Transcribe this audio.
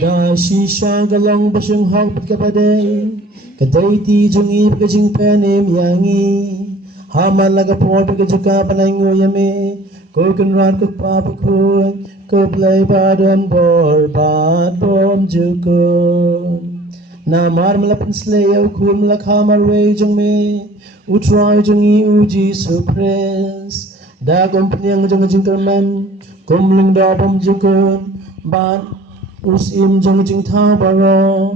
Da shisha galong basung hog pagkapaday Kaday ti jungi pagkajing penim yangi Haman laga por pagkajuka panay nguyame Ko kunran ko papakun Ko play badon bor bad bom jukun Namar malapan slayaw kun malakhamar way jung me Utray jungi uji suppress Da kumpanyang jung jingkarman Kumling da bom jukun Bad Usim jong jing tha baro